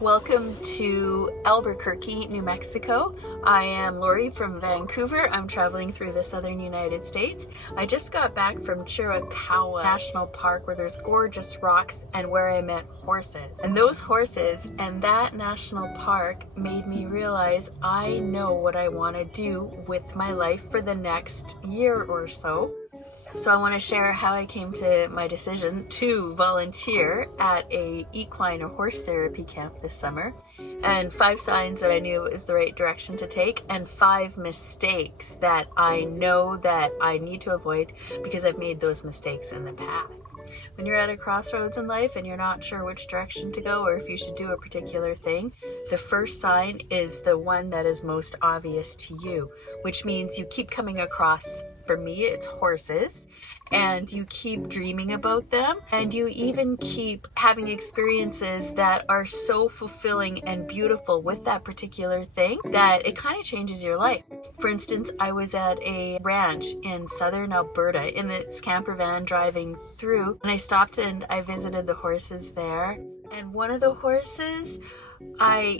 Welcome to Albuquerque, New Mexico. I am Lori from Vancouver. I'm traveling through the southern United States. I just got back from Chiricahua National Park where there's gorgeous rocks and where I met horses. And those horses and that national park made me realize I know what I want to do with my life for the next year or so. So I want to share how I came to my decision to volunteer at a equine or horse therapy camp this summer, and 5 signs that I knew is the right direction to take, and 5 mistakes that I know that I need to avoid because I've made those mistakes in the past. When you're at a crossroads in life and you're not sure which direction to go or if you should do a particular thing, the first sign is the one that is most obvious to you, which means you keep coming across, for me, it's horses, and you keep dreaming about them, and you even keep having experiences that are so fulfilling and beautiful with that particular thing that it kind of changes your life. For instance, I was at a ranch in southern Alberta in its camper van driving through, and I stopped and I visited the horses there, and one of the horses,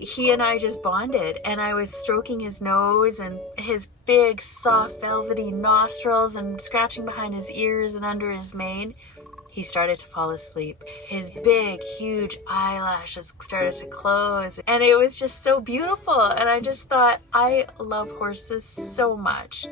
he and I just bonded, and I was stroking his nose and his big soft velvety nostrils and scratching behind his ears and under his mane. He started to fall asleep. His big huge eyelashes started to close, and it was just so beautiful, and I just thought, I love horses so much.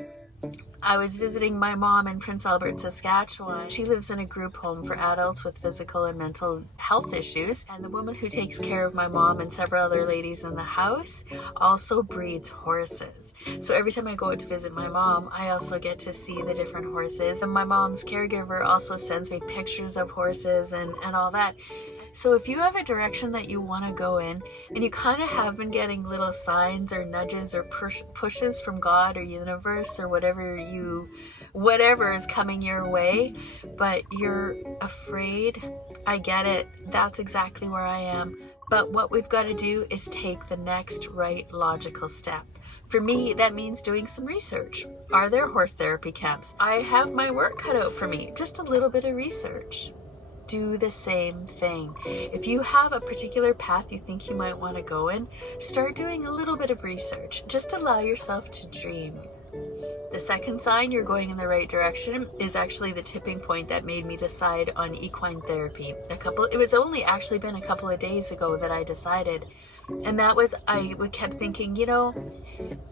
I was visiting my mom in Prince Albert, Saskatchewan. She lives in a group home for adults with physical and mental health issues, and the woman who takes care of my mom and several other ladies in the house also breeds horses. So every time I go out to visit my mom, I also get to see the different horses, and my mom's caregiver also sends me pictures of horses and all that. So if you have a direction that you want to go in and you kind of have been getting little signs or nudges or pushes from God or universe or whatever is coming your way, but you're afraid, I get it. That's exactly where I am. But what we've got to do is take the next right logical step. For me, that means doing some research. Are there horse therapy camps? I have my work cut out for me. Just a little bit of research. Do the same thing. If you have a particular path you think you might want to go in, start doing a little bit of research. Just allow yourself to dream. The second sign you're going in the right direction is actually the tipping point that made me decide on equine therapy. It was only actually been a couple of days ago that I decided. And that was, I kept thinking,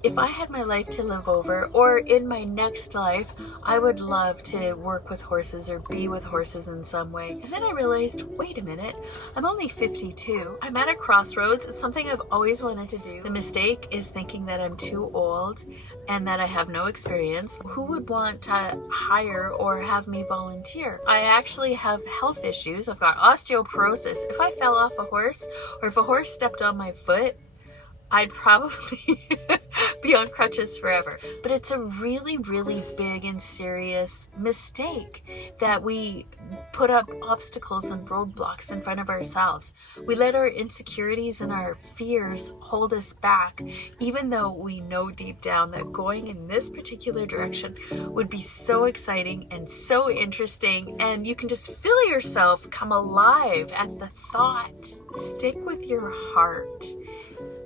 if I had my life to live over, or in my next life, I would love to work with horses or be with horses in some way. And then I realized, wait a minute, I'm only 52. I'm at a crossroads. It's something I've always wanted to do. The mistake is thinking that I'm too old and that I have no experience. Who would want to hire or have me volunteer? I actually have health issues. I've got osteoporosis. If I fell off a horse, or if a horse stepped on my foot, I'd probably be on crutches forever. But it's a really, really big and serious mistake that we put up obstacles and roadblocks in front of ourselves. We let our insecurities and our fears hold us back, even though we know deep down that going in this particular direction would be so exciting and so interesting, and you can just feel yourself come alive at the thought. Stick with your heart.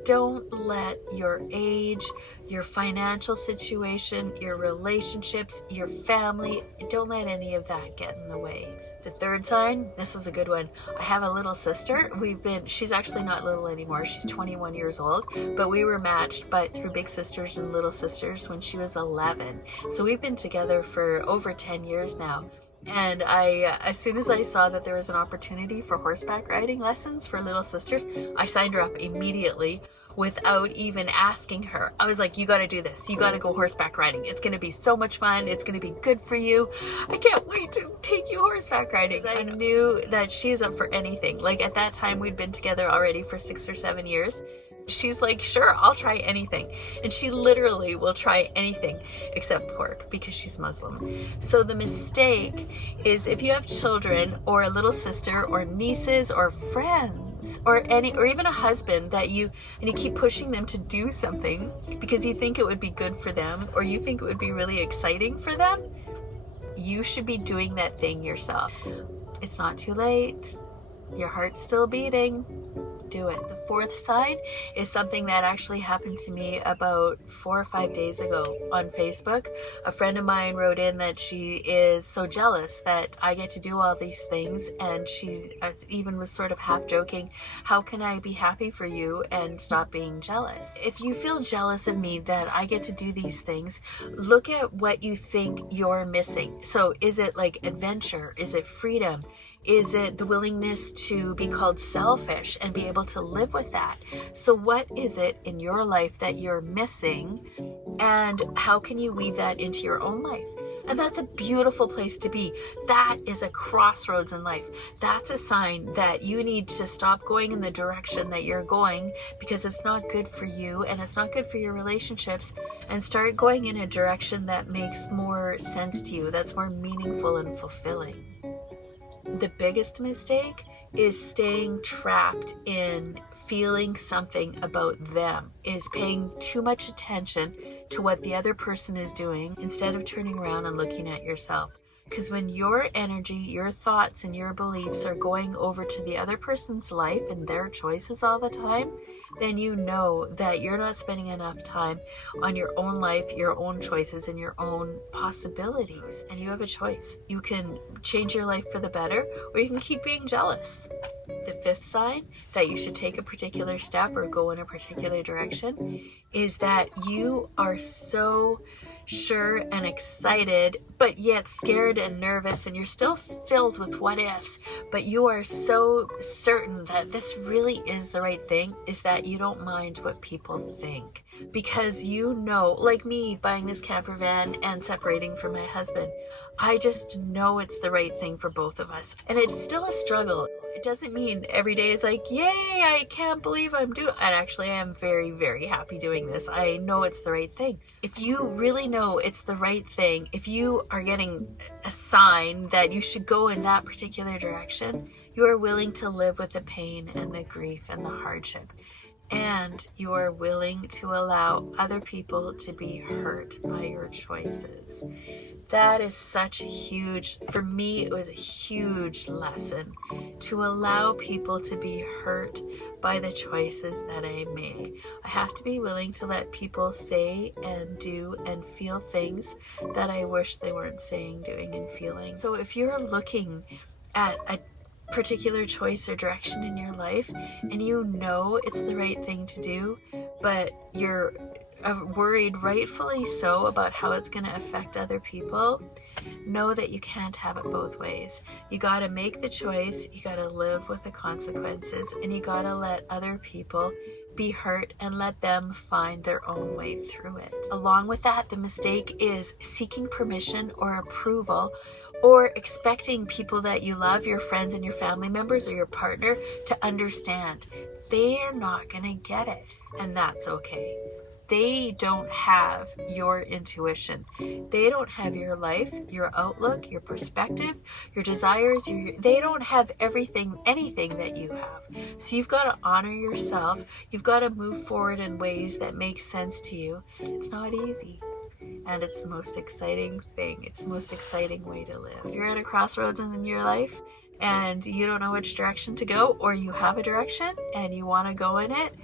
Don't let your age, your financial situation, your relationships, your family, don't let any of that get in the way. The third sign, this is a good one. I have a little sister. She's actually not little anymore. She's 21 years old, but we were matched through big sisters and little sisters when she was 11. So we've been together for over 10 years now. And as soon as I saw that there was an opportunity for horseback riding lessons for little sisters, I signed her up immediately without even asking her. I was like, you got to do this. You got to go horseback riding. It's going to be so much fun. It's going to be good for you. I can't wait to take you horseback riding. I knew that she's up for anything. Like at that time, we'd been together already for 6 or 7 years. She's like, sure, I'll try anything. And she literally will try anything except pork because she's Muslim. So the mistake is, if you have children or a little sister or nieces or friends or even a husband and you keep pushing them to do something because you think it would be good for them or you think it would be really exciting for them, you should be doing that thing yourself. It's not too late. Your heart's still beating. do it. The fourth sign is something that actually happened to me about 4 or 5 days ago on Facebook. A friend of mine wrote in that she is so jealous that I get to do all these things, and she even was sort of half joking, how can I be happy for you and stop being jealous? If you feel jealous of me that I get to do these things, look at what you think you're missing. So is it like adventure? Is it freedom? Is it the willingness to be called selfish and be able to live with that? So what is it in your life that you're missing, and how can you weave that into your own life? And that's a beautiful place to be. That is a crossroads in life. That's a sign that you need to stop going in the direction that you're going because it's not good for you and it's not good for your relationships, and start going in a direction that makes more sense to you, that's more meaningful and fulfilling. The biggest mistake is staying trapped in feeling something about them, is paying too much attention to what the other person is doing instead of turning around and looking at yourself. Because when your energy, your thoughts, and your beliefs are going over to the other person's life and their choices all the time, then you know that you're not spending enough time on your own life, your own choices, and your own possibilities. And you have a choice. You can change your life for the better, or you can keep being jealous. The fifth sign that you should take a particular step or go in a particular direction is that you are so sure and excited, but yet scared and nervous, and you're still filled with what ifs, but you are so certain that this really is the right thing, is that you don't mind what people think. Because you know, like me buying this camper van and separating from my husband, I just know it's the right thing for both of us. And it's still a struggle. It doesn't mean every day is like, yay, I can't believe I'm doing, and actually I am very, very happy doing this. I know it's the right thing. If you really know it's the right thing, if you are getting a sign that you should go in that particular direction, you are willing to live with the pain and the grief and the hardship. And you are willing to allow other people to be hurt by your choices. That is such a huge, for me, it was a huge lesson to allow people to be hurt by the choices that I make. I have to be willing to let people say and do and feel things that I wish they weren't saying, doing, and feeling. So if you're looking at a particular choice or direction in your life and you know it's the right thing to do, but you're worried, rightfully so, about how it's going to affect other people, know that you can't have it both ways. You got to make the choice, you got to live with the consequences, and you got to let other people be hurt and let them find their own way through it. Along with that, the mistake is seeking permission or approval, or expecting people that you love, your friends and your family members or your partner, to understand. They're not going to get it, and that's okay. They don't have your intuition. They don't have your life, your outlook, your perspective, your desires. They don't have anything that you have. So you've got to honor yourself. You've got to move forward in ways that make sense to you. It's not easy. And it's the most exciting thing. It's the most exciting way to live. If you're at a crossroads in your life and you don't know which direction to go, or you have a direction and you want to go in it,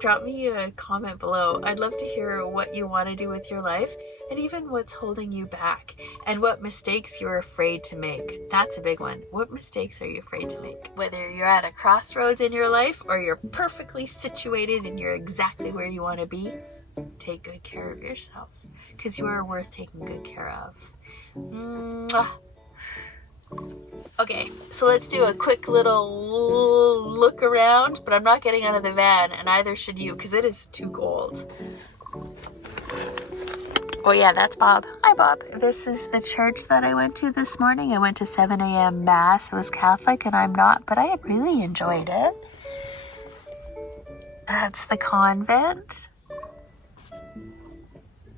drop me a comment below. I'd love to hear what you want to do with your life, and even what's holding you back, and what mistakes you're afraid to make. That's a big one. What mistakes are you afraid to make? Whether you're at a crossroads in your life or you're perfectly situated and you're exactly where you want to be, take good care of yourself, because you are worth taking good care of. Mwah. Okay, so let's do a quick little look around, but I'm not getting out of the van, and neither should you, because it is too cold. Oh yeah, that's Bob. Hi, Bob. This is the church that I went to this morning. I went to 7 a.m. Mass. I was Catholic, and I'm not, but I really enjoyed it. That's the convent.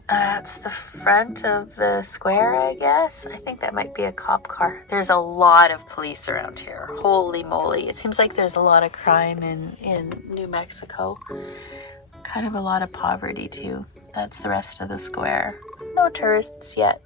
That's the front of the square, I guess. I think that might be a cop car. There's a lot of police around here. Holy moly. It seems like there's a lot of crime in New Mexico. Kind of a lot of poverty, too. That's the rest of the square. No tourists yet.